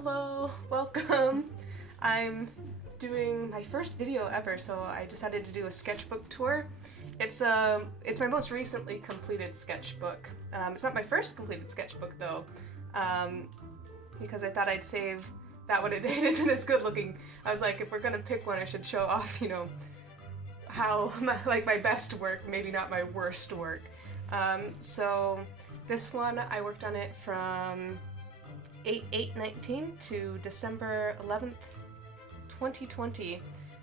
Hello, welcome. I'm doing my first video ever, so I decided to do a sketchbook tour. It's my most recently completed sketchbook. It's not my first completed sketchbook though, because I thought I'd save that one. It isn't as good looking. I was like, if we're gonna pick one, I should show off, how my best work, maybe not my worst work. So this one, I worked on it from 8/8/19 to December 11th, 2020.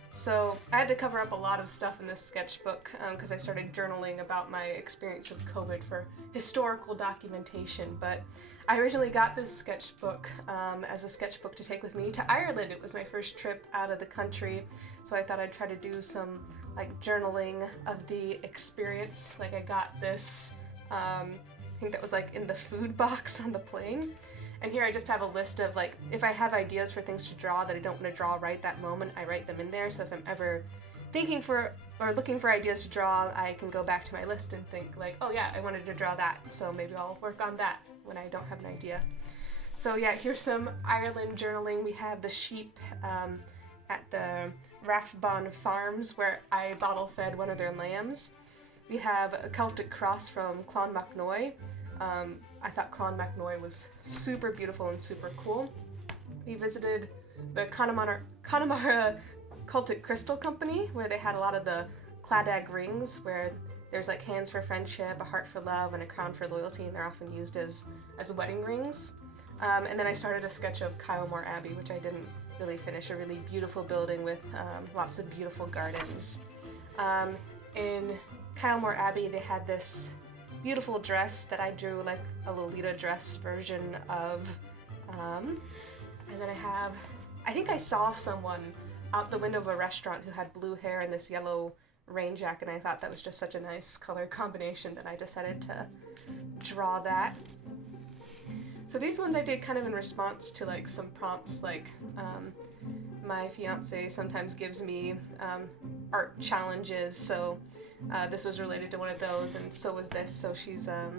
So I had to cover up a lot of stuff in this sketchbook because I started journaling about my experience of COVID for historical documentation. But I originally got this sketchbook as a sketchbook to take with me to Ireland. It was my first trip out of the country, so I thought I'd try to do some journaling of the experience. I got this, I think that was in the food box on the plane. And here I just have a list of if I have ideas for things to draw that I don't want to draw right that moment, I write them in there. So if I'm ever thinking for or looking for ideas to draw, I can go back to my list and think oh yeah, I wanted to draw that, so maybe I'll work on that when I don't have an idea. So yeah, here's some Ireland journaling. We have the sheep at the Rathbun Farms where I bottle fed one of their lambs. We have a Celtic cross from Clonmacnoise. I thought Clonmacnoise was super beautiful and super cool. We visited the Connemara Cultic Crystal Company, where they had a lot of the Cladag rings, where there's hands for friendship, a heart for love, and a crown for loyalty, and they're often used as wedding rings. And then I started a sketch of Kylemore Abbey, which I didn't really finish, a really beautiful building with lots of beautiful gardens. In Kylemore Abbey, they had this beautiful dress that I drew a Lolita dress version of. And then I think I saw someone out the window of a restaurant who had blue hair and this yellow rain jacket, and I thought that was just such a nice color combination that I decided to draw that. So these ones I did kind of in response to some prompts, my fiance sometimes gives me art challenges, so this was related to one of those, and so was this. So she's a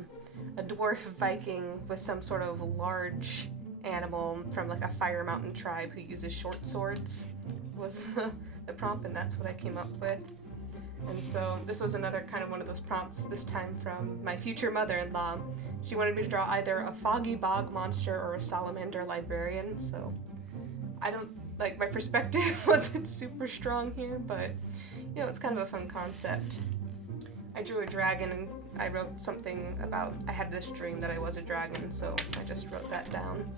dwarf Viking with some sort of large animal from a fire mountain tribe who uses short swords was the prompt, and that's what I came up with. And so this was another kind of one of those prompts, this time from my future mother-in-law. She wanted me to draw either a foggy bog monster or a salamander librarian, so I don't, my perspective wasn't super strong here, but it's kind of a fun concept. I drew a dragon and I wrote something about, I had this dream that I was a dragon, so I just wrote that down.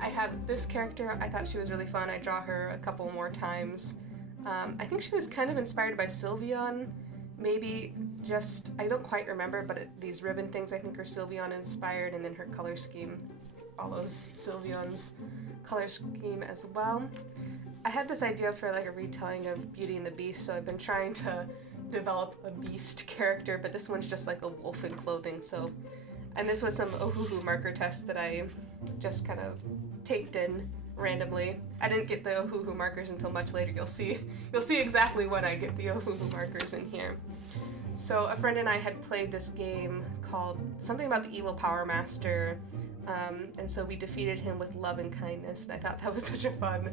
I have this character, I thought she was really fun. I draw her a couple more times. I think she was kind of inspired by Sylveon, maybe just, I don't quite remember, but these ribbon things I think are Sylveon inspired, and then her color scheme follows Sylveon's color scheme as well. I had this idea for a retelling of Beauty and the Beast, so I've been trying to develop a beast character, but this one's just a wolf in clothing, so. And this was some Ohuhu marker test that I just kind of taped in randomly. I didn't get the Ohuhu markers until much later. You'll see exactly when I get the Ohuhu markers in here. So a friend and I had played this game called something about the evil Power Master, and so we defeated him with love and kindness, and I thought that was such a fun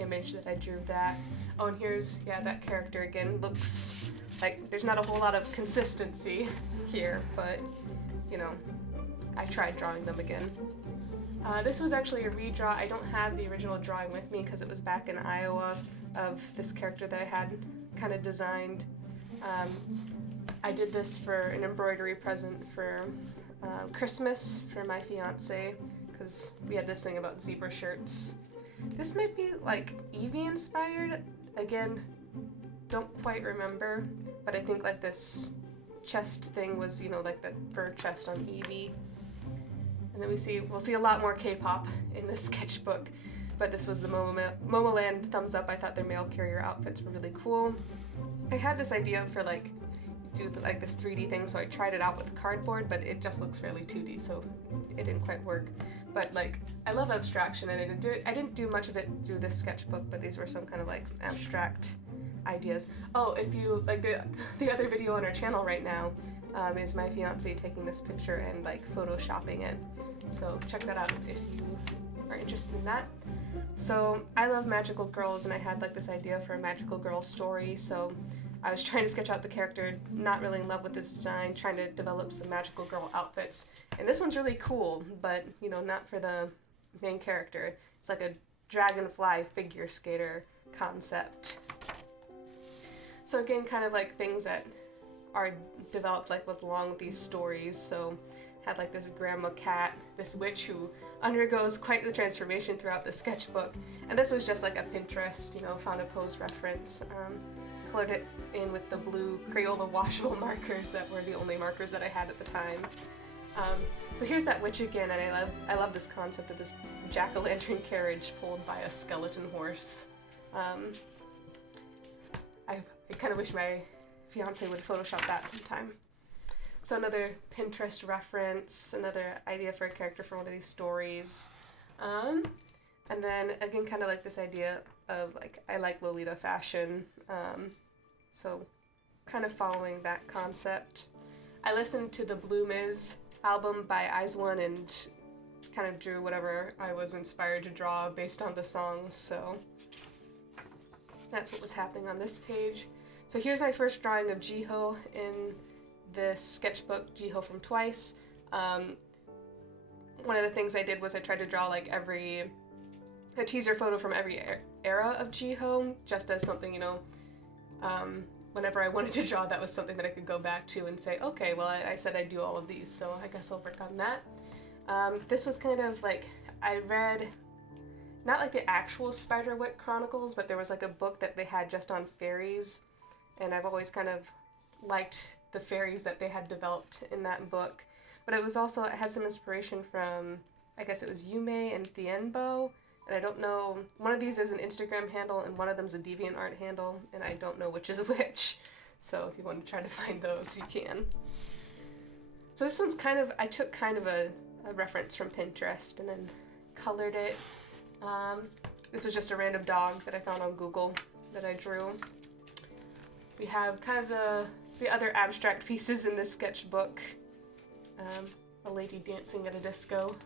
image that I drew that. Oh, and here's, that character again. Looks like there's not a whole lot of consistency here, but, I tried drawing them again. This was actually a redraw. I don't have the original drawing with me because it was back in Iowa of this character that I had kind of designed. I did this for an embroidery present for Christmas for my fiance because we had this thing about zebra shirts. This might be Eevee inspired. Again, don't quite remember, but I think this chest thing was, the fur chest on Eevee. And then we'll see a lot more K-pop in this sketchbook, but this was the Momoland thumbs up. I thought their mail carrier outfits were really cool. I had this idea for do this 3D thing, so I tried it out with cardboard, but it just looks fairly 2D, so it didn't quite work. But I love abstraction, and I didn't do much of it through this sketchbook, but these were some kind of abstract ideas. Oh, if you the other video on our channel right now is my fiance taking this picture and photoshopping it. So check that out if you are interested. interested in that. So I love magical girls, and I had like this idea for a magical girl story, so I was trying to sketch out the character, not really in love with this design, trying to develop some magical girl outfits. And this one's really cool, but you know, not for the main character. It's like a dragonfly figure skater concept. So again, kind of like things that are developed like along with these stories. So had like this grandma cat, this witch who undergoes quite the transformation throughout the sketchbook. And this was just like a Pinterest, you know, found a pose reference. Colored it in with the blue Crayola washable markers that were the only markers that I had at the time. So here's that witch again, and I love this concept of this jack-o'-lantern carriage pulled by a skeleton horse. I kind of wish my fiance would Photoshop that sometime. So another Pinterest reference, another idea for a character for one of these stories. And then again, kind of like this idea of like, I like Lolita fashion. So kind of following that concept. I listened to the Blue Miz album by Eyes One and kind of drew whatever I was inspired to draw based on the songs, so that's what was happening on this page. So here's my first drawing of Jiho in this sketchbook, Jiho from Twice. One of the things I did was I tried to draw like a teaser photo from every era of Jiho, just as something, you know, whenever I wanted to draw, that was something that I could go back to and say, okay, well, I said I'd do all of these, so I guess I'll work on that. This was kind of like, I read, not like the actual Spiderwick Chronicles, but there was like a book that they had just on fairies, and I've always kind of liked the fairies that they had developed in that book. But it was also, it had some inspiration from, I guess it was Yume and Thienbo, and I don't know, one of these is an Instagram handle and one of them's a DeviantArt handle, and I don't know which is which. So if you want to try to find those, you can. So this one's kind of, I took kind of a reference from Pinterest and then colored it. This was just a random dog that I found on Google that I drew. We have kind of the other abstract pieces in this sketchbook. A lady dancing at a disco.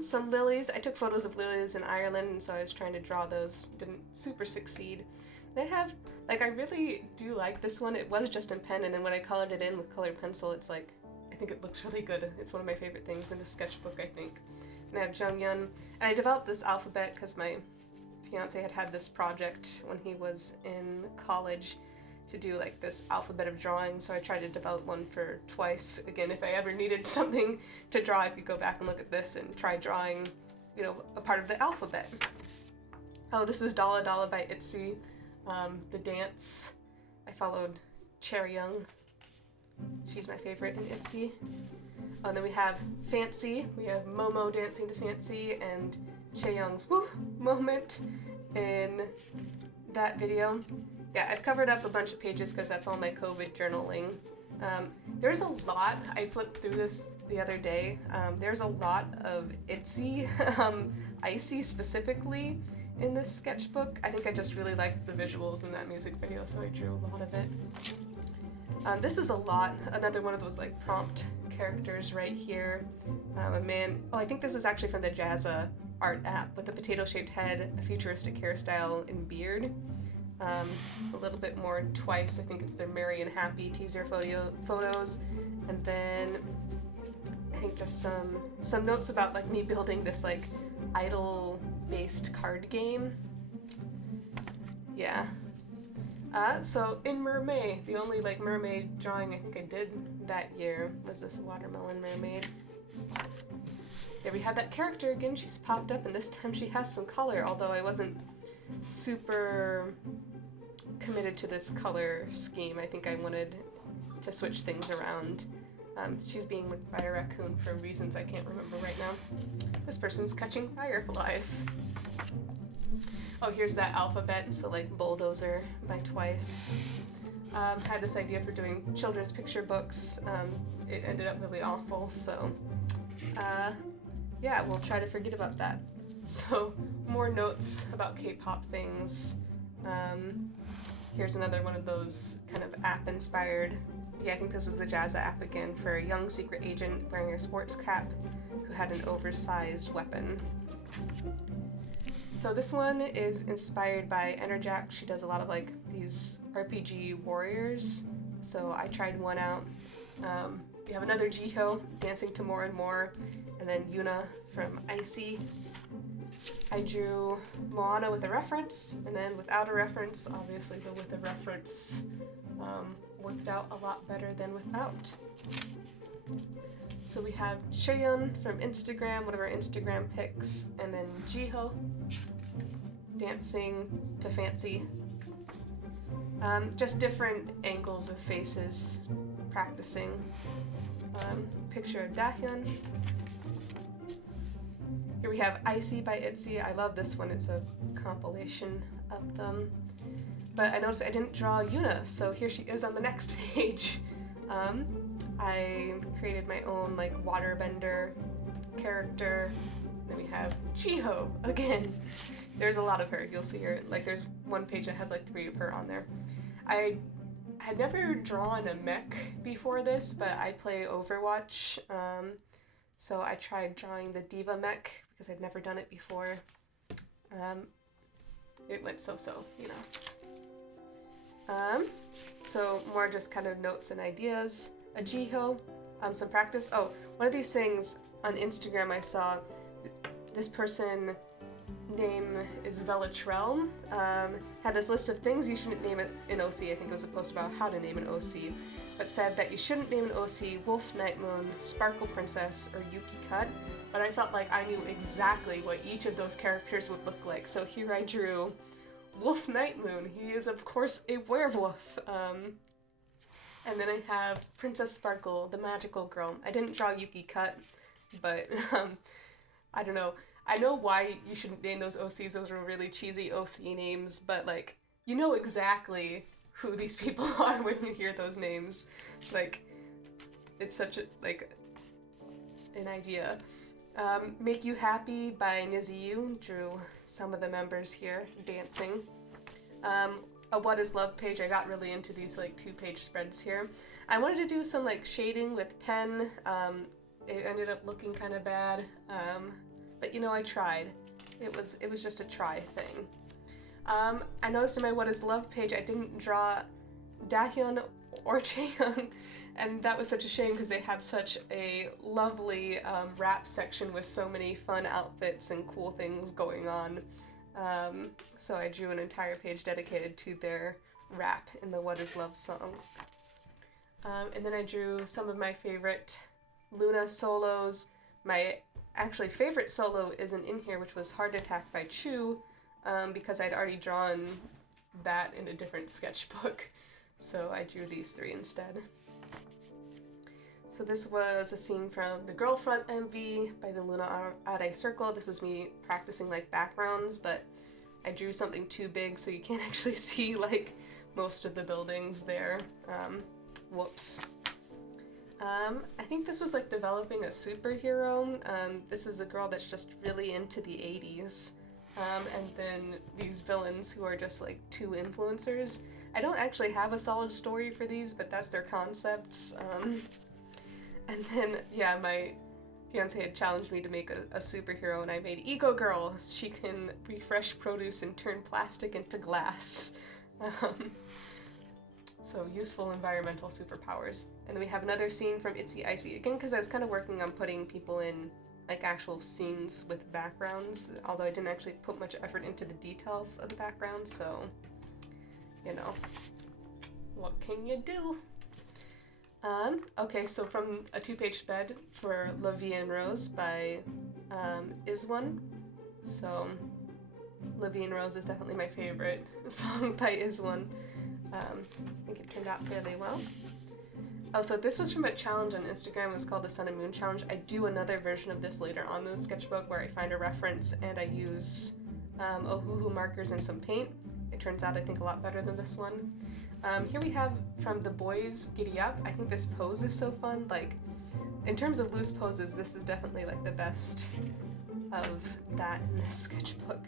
Some lilies. I took photos of lilies in Ireland, and so I was trying to draw those. Didn't super succeed. And I have, like, I really do like this one. It was just in pen, and then when I colored it in with colored pencil, it's like, I think it looks really good. It's one of my favorite things in the sketchbook, I think. And I have Junghyun. And I developed this alphabet because my fiance had this project when he was in college to do like this alphabet of drawing, so I tried to develop one for Twice. Again, if I ever needed something to draw, I could go back and look at this and try drawing, you know, a part of the alphabet. Oh, this was Dala Dala by ITZY, the dance. I followed Chaeryeong. She's my favorite in ITZY. Oh, and then we have Fancy. We have Momo dancing to Fancy and Chaeyoung's woo moment in that video. Yeah, I've covered up a bunch of pages because that's all my COVID journaling. There's a lot, I flipped through this the other day, there's a lot of ITZY, Icy specifically, in this sketchbook. I think I just really liked the visuals in that music video, so I drew a lot of it. This is a lot, another one of those like prompt characters right here. A man, oh, I think this was actually from the Jazza art app, with a potato-shaped head, a futuristic hairstyle, and beard. A little bit more Twice, I think it's their Merry and Happy teaser photos, and then I think just some notes about like me building this like idol-based card game. Yeah. So in Mermaid, the only like mermaid drawing I think I did that year was this watermelon mermaid. Yeah, we had that character again, she's popped up, and this time she has some color, although I wasn't super committed to this color scheme. I think I wanted to switch things around. She's being licked by a raccoon for reasons I can't remember right now. This person's catching fireflies. Oh, here's that alphabet, so like Bulldozer by Twice. Had this idea for doing children's picture books. It ended up really awful, so yeah, we'll try to forget about that. So, more notes about K-pop things. Here's another one of those kind of app-inspired. Yeah, I think this was the Jazza app again, for a young secret agent wearing a sports cap. who had an oversized weapon. So this one is inspired by Enerjack. She does a lot of like these RPG warriors, so I tried one out. We have another Jiho, Dancing to More and More, and then Yuna from Icy. I drew Moana with a reference, and then without a reference, obviously the with a reference worked out a lot better than without. So we have Cheon from Instagram, one of our Instagram pics, and then Jiho, Dancing to Fancy. Just different angles of faces, practicing. Picture of Dahyun. Here we have Icy by Itzy. I love this one, it's a compilation of them. But I noticed I didn't draw Yuna, so here she is on the next page. I created my own like waterbender character. Then we have Jiho again. There's a lot of her, you'll see her. Like there's one page that has like 3 of her on there. I had never drawn a mech before this, but I play Overwatch. So I tried drawing the Diva mech because I'd never done it before. It went so-so, you know. So more just kind of notes and ideas. A Jiho, some practice. Oh, one of these things on Instagram I saw, this person, name is Velatrell, had this list of things you shouldn't name it in OC. I think it was a post about how to name an OC, but said that you shouldn't name an OC Wolf Nightmoon, Sparkle Princess, or Yuki Cut, but I felt like I knew exactly what each of those characters would look like, so here I drew Wolf Nightmoon. He is of course a werewolf. And then I have Princess Sparkle, the magical girl. I didn't draw Yuki Cut, but I don't know. I know why you shouldn't name those OCs, those are really cheesy OC names, but like, you know exactly who these people are when you hear those names. Like, it's such a, like, an idea. Make You Happy by Niziyu, drew some of the members here dancing. A What Is Love page, I got really into these like 2-page spreads here. I wanted to do some like shading with pen, it ended up looking kind of bad, but you know, I tried. It was just a try thing. I noticed in my What Is Love page I didn't draw Dahyun or Chaeyoung, and that was such a shame because they have such a lovely rap section with so many fun outfits and cool things going on. So I drew an entire page dedicated to their rap in the What Is Love song. And then I drew some of my favorite Luna solos. My actually favorite solo isn't in here, which was Heart Attack by Chu, because I'd already drawn that in a different sketchbook. So I drew these 3 instead. So this was a scene from the Girlfront MV by the Luna Ade Circle. This was me practicing like backgrounds, but I drew something too big so you can't actually see like most of the buildings there. Whoops. I think this was like developing a superhero. This is a girl that's just really into the 80s. And then these villains who are just like 2 influencers. I don't actually have a solid story for these, but that's their concepts. And then, yeah, my fiance had challenged me to make a superhero, and I made Eco Girl. She can refresh produce and turn plastic into glass. So useful environmental superpowers. And then we have another scene from Itzy Icy, again because I was kind of working on putting people in like actual scenes with backgrounds, although I didn't actually put much effort into the details of the background, so, you know, what can you do? Okay, so from a 2-page spread for La Vie en Rose by Iswan. So, La Vie en Rose is definitely my favorite song by Iswan. I think it turned out fairly well. Oh, so this was from a challenge on Instagram. It was called the Sun and Moon Challenge. I do another version of this later on in the sketchbook where I find a reference and I use Ohuhu markers and some paint. It turns out, I think, a lot better than this one. Here we have from The Boys Giddy Up. I think this pose is so fun. Like, in terms of loose poses, this is definitely like the best of that in this sketchbook.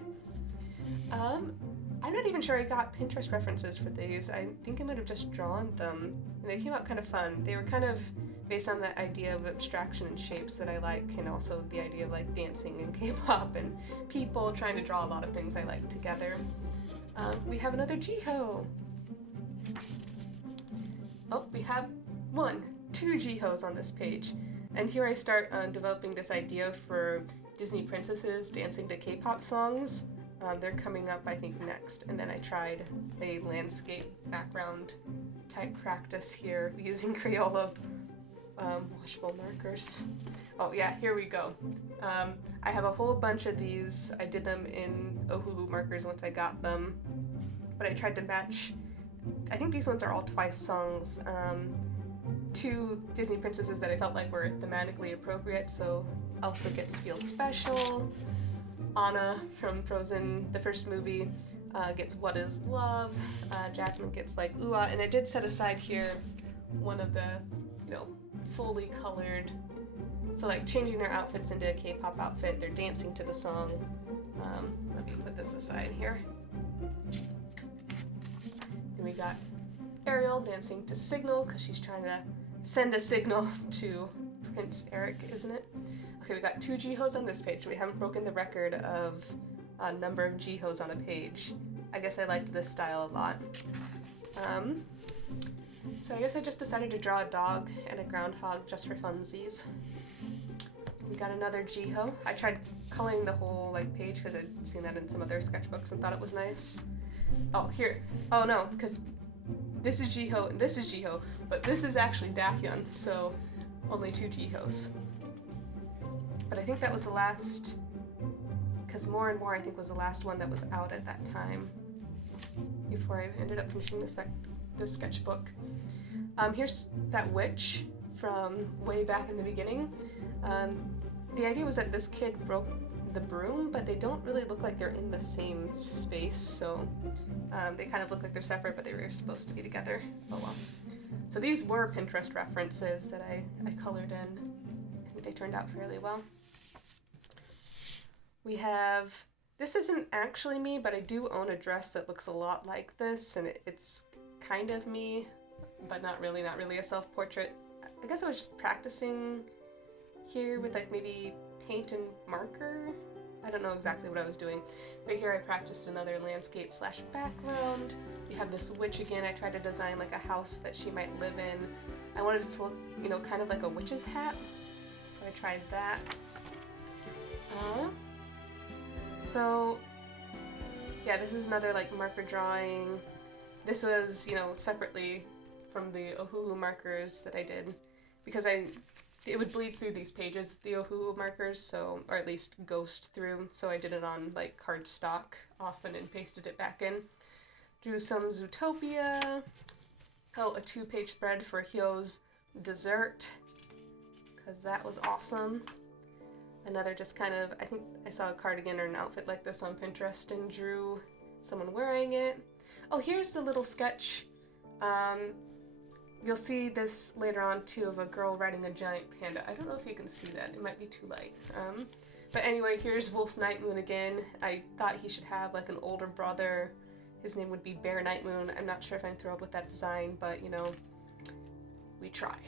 I'm not even sure I got Pinterest references for these. I think I might have just drawn them, and they came out kind of fun. They were kind of based on the idea of abstraction and shapes that I like, and also the idea of like dancing and K-pop and people, trying to draw a lot of things I like together. We have another Jiho. Oh, we have two Jihos on this page. And here I start developing this idea for Disney princesses dancing to K-pop songs. They're coming up, I think, next. And then I tried a landscape background type practice here using Crayola washable markers. Oh yeah, here we go. I have a whole bunch of these. I did them in Ohuhu markers once I got them, but I tried to match, I think these ones are all Twice songs, two Disney princesses that I felt like were thematically appropriate. So Elsa gets Feel Special, Anna from Frozen, the first movie, gets What Is Love, Jasmine gets like Ooh Ah, and I did set aside here one of the, fully colored, so like changing their outfits into a K-pop outfit, they're dancing to the song. Let me put this aside here. Then we got Ariel dancing to Signal, because she's trying to send a signal to Prince Eric, isn't it? Okay, we got two Jihos on this page. We haven't broken the record of number of Jihos on a page. I guess I liked this style a lot. So I guess I just decided to draw a dog and a groundhog just for funsies. We got another Jiho. I tried coloring the whole page because I'd seen that in some other sketchbooks and thought it was nice. Oh, here. Oh no, because this is Jiho and this is Jiho, but this is actually Dahyun, so only two Jihos. But I think that was the last, because More and More I think was the last one that was out at that time before I ended up finishing the sketchbook. Here's that witch from way back in the beginning. The idea was that this kid broke the broom, but they don't really look like they're in the same space, so they kind of look like they're separate, but they were supposed to be together. Oh well. So these were Pinterest references that I colored in. I think they turned out fairly well. We have, this isn't actually me, but I do own a dress that looks a lot like this, and it's kind of me, but not really a self-portrait. I guess I was just practicing here with maybe paint and marker. I don't know exactly what I was doing, but here I practiced another landscape / background. We have this witch again. I tried to design a house that she might live in. I wanted it to look, kind of like a witch's hat, so I tried that. So yeah, this is another marker drawing. This was, separately from the Ohuhu markers that I did, because it would bleed through these pages, the Ohuhu markers, so, or at least ghost through, so I did it on cardstock often and pasted it back in. Drew some Zootopia. Oh, a 2-page spread for Hyo's dessert, because that was awesome. Another just kind of, I think I saw a cardigan or an outfit like this on Pinterest and drew someone wearing it. Oh, here's the little sketch. You'll see this later on too, of a girl riding a giant panda. I don't know if you can see that, it might be too light. But anyway, here's Wolf Nightmoon again. I thought he should have an older brother. His name would be Bear Nightmoon. I'm not sure if I'm thrilled with that design, but we tried.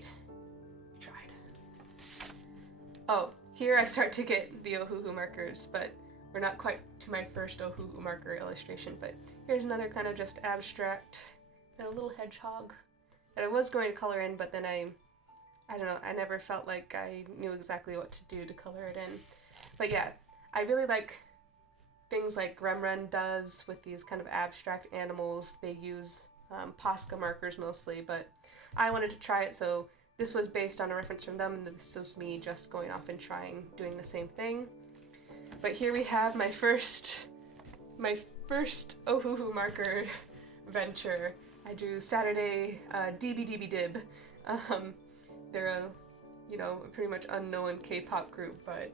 Oh, here I start to get the Ohuhu markers, but we're not quite to my first Ohuhu marker illustration. But here's another kind of just abstract, and a little hedgehog that I was going to color in, but then I don't know, I never felt like I knew exactly what to do to color it in. But yeah, I really like things like Gremlin does with these kind of abstract animals. They use Posca markers mostly, but I wanted to try it, so this was based on a reference from them, and this was me just going off and doing the same thing. But here we have my first Ohuhu marker venture. I drew Saturday DB Dib. They're a pretty much unknown K-pop group, but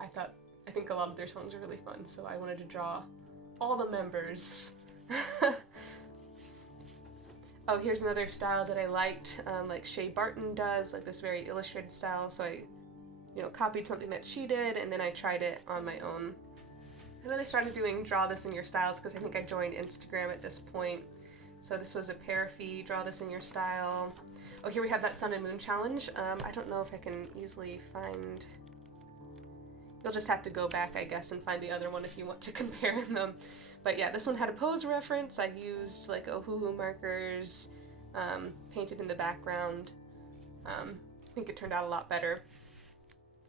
I think a lot of their songs are really fun, so I wanted to draw all the members. Oh, here's another style that I liked, like Shea Barton does, this very illustrated style, so I, copied something that she did, and then I tried it on my own. And then I started doing Draw This in Your Styles, because I think I joined Instagram at this point. So this was a Parafee, Draw This in Your Style. Oh, here we have that Sun and Moon challenge. I don't know if I can easily find... You'll just have to go back, I guess, and find the other one if you want to compare them. But yeah, this one had a pose reference. I used like Ohuhu markers, painted in the background. I think it turned out a lot better.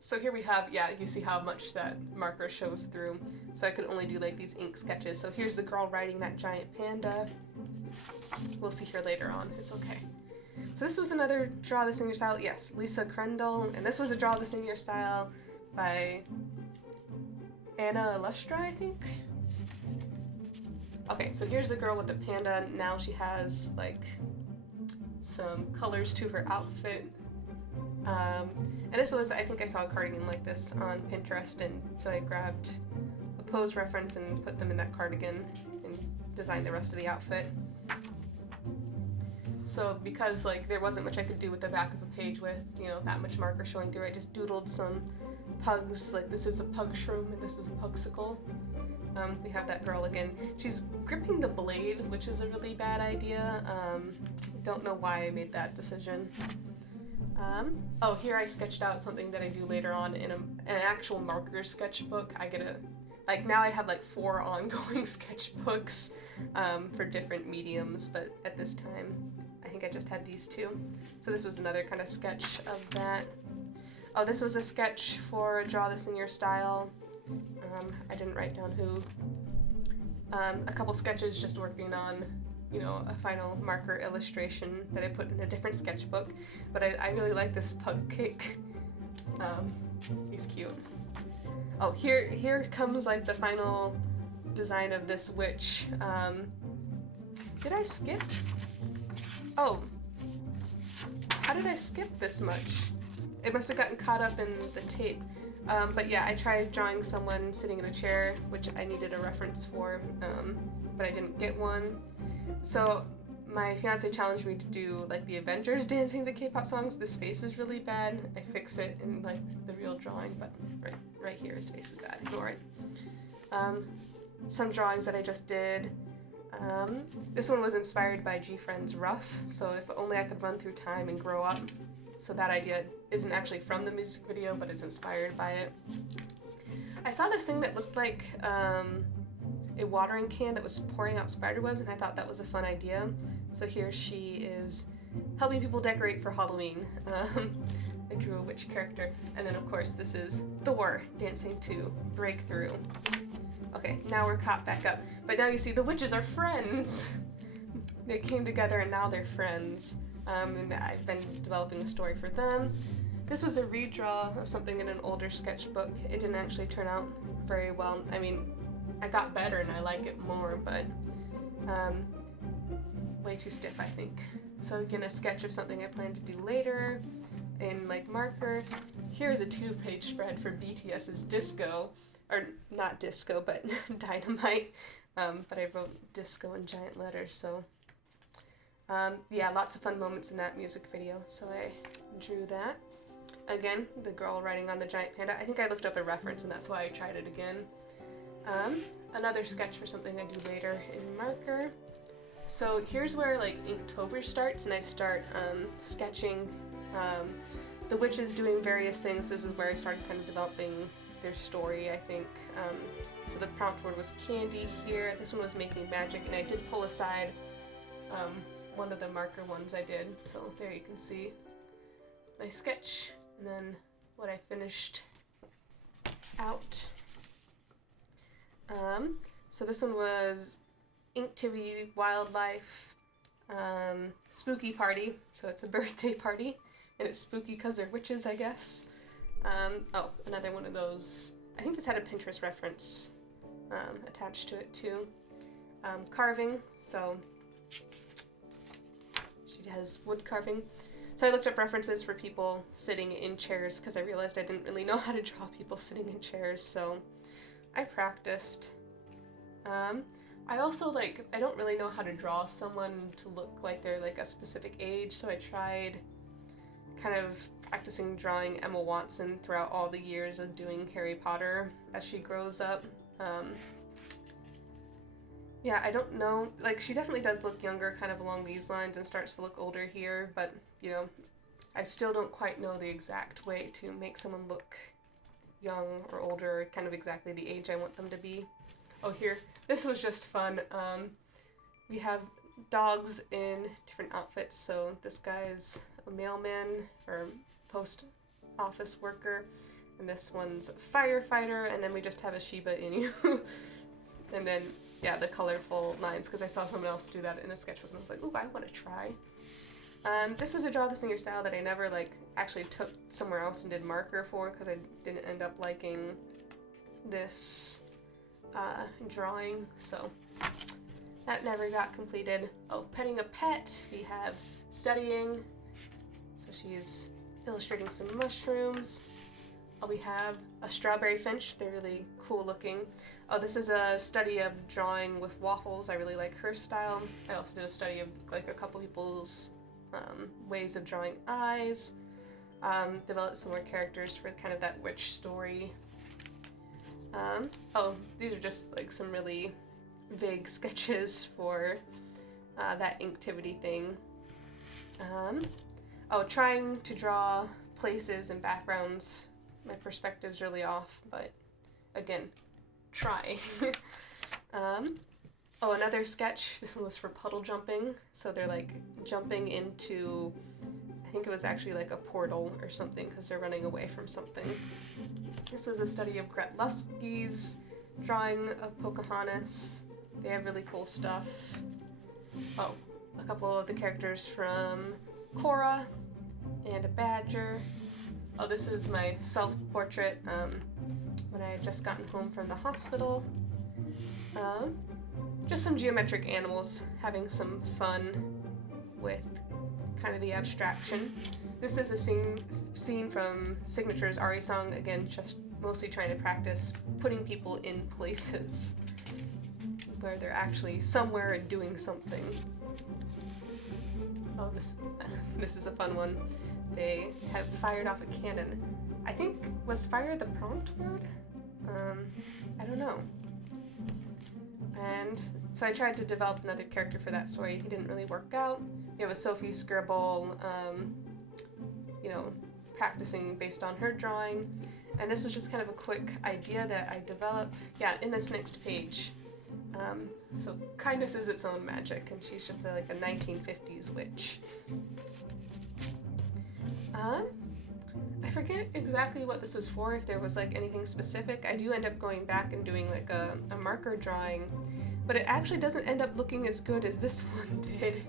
So here we have, yeah, you see how much that marker shows through. So I could only do like these ink sketches. So here's the girl riding that giant panda. We'll see her later on, it's okay. So this was another Draw This in Your Style, yes, Lisa Krendel, and this was a Draw This in Your Style by Anna Illustra, I think? Okay, so here's the girl with the panda. Now she has like some colors to her outfit. And this was, I think I saw a cardigan like this on Pinterest, and so I grabbed a pose reference and put them in that cardigan and designed the rest of the outfit. So because like there wasn't much I could do with the back of a page with, you know, that much marker showing through, I just doodled some pugs, like this is a pug shroom and this is a pugsicle. We have that girl again. She's gripping the blade, which is a really bad idea. Don't know why I made that decision. Oh, here I sketched out something that I do later on in an actual marker sketchbook. I get a, like now I have like 4 ongoing sketchbooks for different mediums, but at this time I think I just had these 2. So this was another kind of sketch of that. Oh, this was a sketch for Draw This in Your Style. I didn't write down who. A couple sketches just working on, you know, a final marker illustration that I put in a different sketchbook. But I really like this pug cake. He's cute. Oh, here comes like the final design of this witch. Did I skip? Oh, how did I skip this much? It must have gotten caught up in the tape. But yeah, I tried drawing someone sitting in a chair, which I needed a reference for, but I didn't get one. So my fiance challenged me to do like the Avengers dancing the K-pop songs. This face is really bad. I fix it in like the real drawing, but right here his face is bad. Ignore it. Some drawings that I just did. This one was inspired by G-Friend's Rough, so if only I could run through time and grow up. So that idea isn't actually from the music video, but it's inspired by it. I saw this thing that looked like a watering can that was pouring out spider webs, and I thought that was a fun idea. So here she is helping people decorate for Halloween. I drew a witch character, and then of course this is Thor dancing to Breakthrough. Okay, now we're caught back up. But now you see the witches are friends! They came together and now they're friends. And I've been developing a story for them. This was a redraw of something in an older sketchbook. It didn't actually turn out very well. I mean, I got better and I like it more, but way too stiff, I think. So again, a sketch of something I plan to do later in like marker. Here's a 2-page spread for BTS's Disco, or not Disco, but Dynamite. But I wrote Disco in giant letters, so. Yeah, lots of fun moments in that music video, so I drew that. Again, the girl riding on the giant panda. I think I looked up a reference and that's why I tried it again. Another sketch for something I do later in marker. So here's where like Inktober starts, and I start sketching the witches doing various things. This is where I started kind of developing their story, I think. So the prompt word was candy here. This one was making magic, and I did pull aside one of the marker ones I did, so there you can see my sketch and then what I finished out. So this one was Inktivity Wildlife Spooky Party, so it's a birthday party and it's spooky because they're witches, I guess. Oh, another one of those. I think this had a Pinterest reference attached to it too. Carving, so she has wood carving. So I looked up references for people sitting in chairs because I realized I didn't really know how to draw people sitting in chairs, so I practiced. I also I don't really know how to draw someone to look like they're like a specific age, so I tried kind of practicing drawing Emma Watson throughout all the years of doing Harry Potter as she grows up. Yeah, I don't know. Like, she definitely does look younger kind of along these lines and starts to look older here, but, you know, I still don't quite know the exact way to make someone look young or older, or kind of exactly the age I want them to be. Oh, here, this was just fun. We have dogs in different outfits, so this guy's a mailman or post office worker, and this one's a firefighter, and then we just have a Shiba Inu. And then, yeah, the colorful lines, because I saw someone else do that in a sketchbook, and I was like, ooh, I want to try. This was a Draw the Singer style that I never, like, actually took somewhere else and did marker for, because I didn't end up liking this drawing, so that never got completed. Oh, petting a pet. We have studying, so she's illustrating some mushrooms. Oh, we have a strawberry finch. They're really cool looking. Oh, this is a study of drawing with waffles. I really like her style. I also did a study of like a couple people's ways of drawing eyes. Developed some more characters for kind of that witch story. Oh, these are just like some really vague sketches for that Inktivity thing. Oh, trying to draw places and backgrounds. My perspective's really off, but again, try. Oh, another sketch. This one was for puddle jumping. So they're like jumping into, I think it was actually like a portal or something because they're running away from something. This was a study of Gret Lusky's drawing of Pocahontas. They have really cool stuff. Oh, a couple of the characters from Cora and a badger. Oh, this is my self-portrait when I had just gotten home from the hospital. Just some geometric animals, having some fun with kind of the abstraction. This is a scene from Signature's Ari song, again, just mostly trying to practice putting people in places where they're actually somewhere and doing something. Oh, this is a fun one. They have fired off a cannon. I think, was fire the prompt word? I don't know. And so I tried to develop another character for that story. He didn't really work out. We have a Sophie Scribble, you know, practicing based on her drawing. And this was just kind of a quick idea that I developed. Yeah, in this next page. So kindness is its own magic, and she's just like a 1950s witch. I forget exactly what this was for, if there was like anything specific. I do end up going back and doing like a marker drawing, but it actually doesn't end up looking as good as this one did.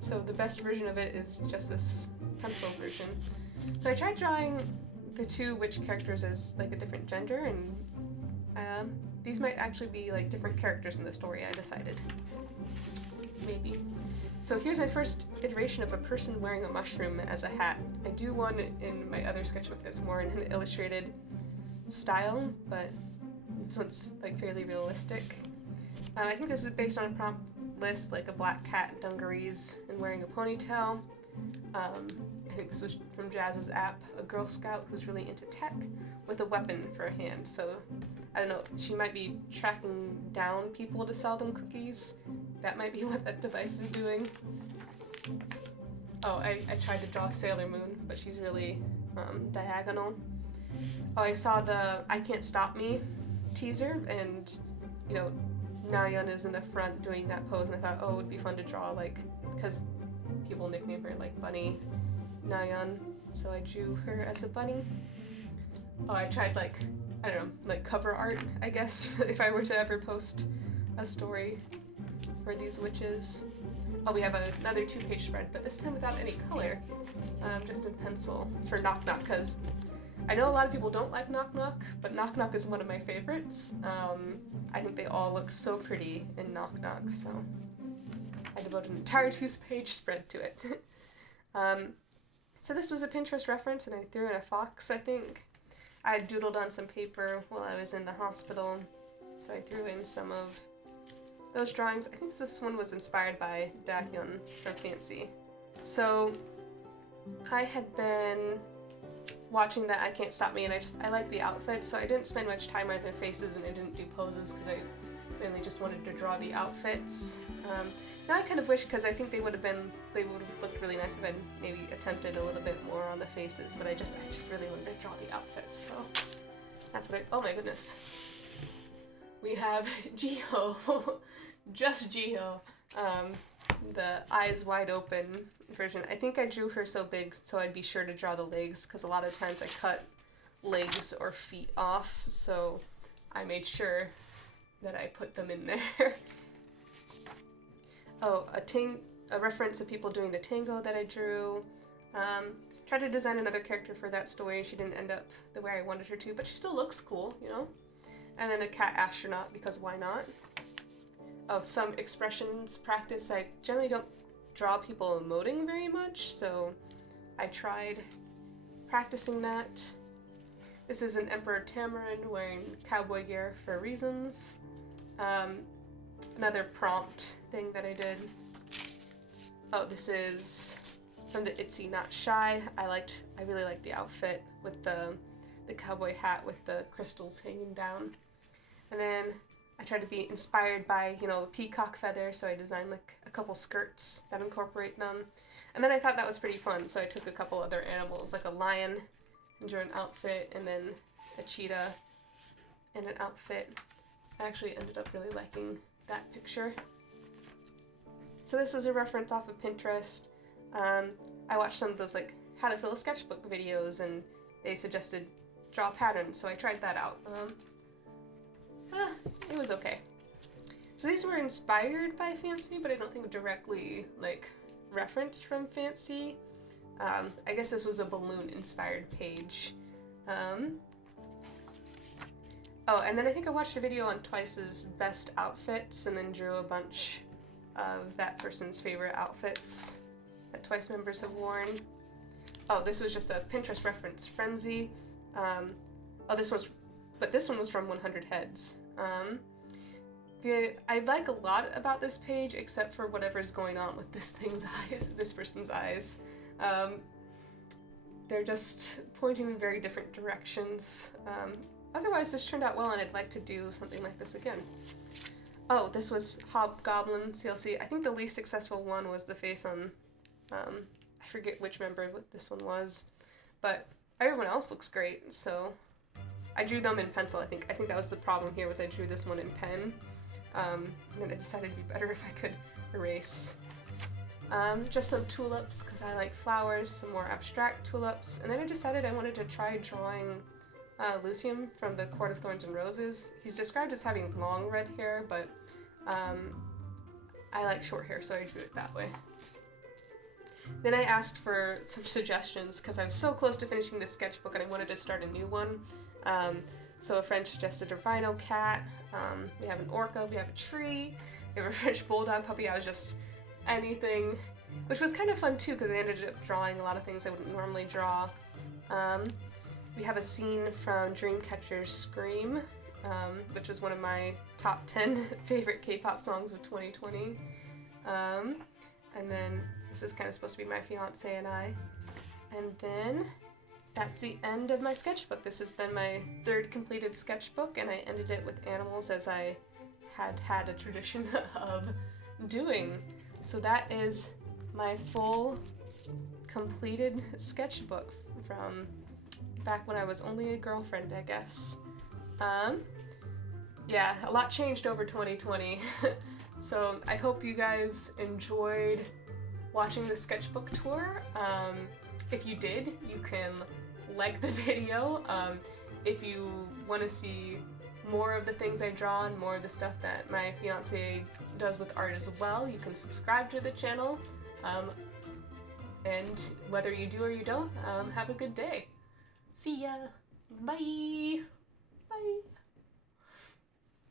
So the best version of it is just this pencil version. So I tried drawing the two witch characters as like a different gender, and these might actually be like different characters in the story, I decided. Maybe. So here's my first iteration of a person wearing a mushroom as a hat. I do one in my other sketchbook that's more in an illustrated style, but this one's like fairly realistic. I think this is based on a prompt list, like a black cat, dungarees, and wearing a ponytail. I think this was from Jazz's app, a Girl Scout who's really into tech with a weapon for a hand. So I don't know, she might be tracking down people to sell them cookies. That might be what that device is doing. Oh, I tried to draw Sailor Moon, but she's really diagonal. Oh, I saw the I Can't Stop Me teaser, and, you know, Nayeon is in the front doing that pose, and I thought, oh, it would be fun to draw, like, because people nickname her, like, Bunny Nayeon, so I drew her as a bunny. Oh, I tried, like, I don't know, like cover art, I guess, if I were to ever post a story for these witches. Oh, we have another 2-page spread, but this time without any color, just in pencil for Knock Knock, because I know a lot of people don't like Knock Knock, but Knock Knock is one of my favorites. I think they all look so pretty in Knock Knock, so I devoted an entire 2-page spread to it. So this was a Pinterest reference, and I threw in a fox, I think. I had doodled on some paper while I was in the hospital, so I threw in some of those drawings. I think this one was inspired by Dahyun from Fancy. So I had been watching that I Can't Stop Me, and I like the outfits, so I didn't spend much time on their faces, and I didn't do poses because I mainly just wanted to draw the outfits. Now I kind of wish, because I think they would have looked really nice if I'd maybe attempted a little bit more on the faces, but I just really wanted to draw the outfits, so that's what oh my goodness. We have Jiho, just Jiho, the eyes wide open version. I think I drew her so big so I'd be sure to draw the legs, because a lot of times I cut legs or feet off, so I made sure that I put them in there. Oh, a reference of people doing the tango that I drew. Tried to design another character for that story. She didn't end up the way I wanted her to, but she still looks cool, you know? And then a cat astronaut, because why not? Oh, some expressions practice. I generally don't draw people emoting very much, so I tried practicing that. This is an Emperor Tamarin wearing cowboy gear for reasons. Another prompt thing that I did. Oh, this is from the Itsy Not Shy. I really liked the outfit with the cowboy hat with the crystals hanging down. And then I tried to be inspired by, you know, the peacock feather, so I designed like a couple skirts that incorporate them. And then I thought that was pretty fun, so I took a couple other animals, like a lion, and drew an outfit, and then a cheetah and an outfit. I actually ended up really liking that picture. So this was a reference off of Pinterest. I watched some of those like how to fill a sketchbook videos, and they suggested draw patterns, so I tried that out. It was okay. So these were inspired by Fancy, but I don't think directly like referenced from Fancy. I guess this was a balloon inspired page. Oh, and then I think I watched a video on Twice's best outfits and then drew a bunch of that person's favorite outfits that Twice members have worn. Oh, this was just a Pinterest reference, Frenzy. This one was from 100 Heads. I like a lot about this page except for whatever's going on with this person's eyes. They're just pointing in very different directions. Otherwise, this turned out well, and I'd like to do something like this again. Oh, this was Hobgoblin CLC. I think the least successful one was the face on, I forget which member this one was, but everyone else looks great, so I drew them in pencil, I think. I think that was the problem here, was I drew this one in pen, and then I decided it'd be better if I could erase. Just some tulips, because I like flowers, some more abstract tulips, and then I decided I wanted to try drawing Lucian from the Court of Thorns and Roses. He's described as having long red hair, but I like short hair, so I drew it that way. Then I asked for some suggestions, because I was so close to finishing this sketchbook and I wanted to start a new one. So a friend suggested a rhino cat, we have an orca, we have a tree, we have a French bulldog puppy. I was just anything, which was kind of fun too, because I ended up drawing a lot of things I wouldn't normally draw. We have a scene from Dreamcatcher's Scream, which was one of my top 10 favorite K-pop songs of 2020. And then this is kind of supposed to be my fiance and I. And then that's the end of my sketchbook. This has been my third completed sketchbook, and I ended it with animals, as I had a tradition of doing. So that is my full completed sketchbook from back when I was only a girlfriend, I guess. Yeah, a lot changed over 2020. So I hope you guys enjoyed watching the sketchbook tour. If you did, you can like the video. If you want to see more of the things I draw and more of the stuff that my fiance does with art as well, you can subscribe to the channel. And whether you do or you don't, have a good day. See ya. Bye. Bye.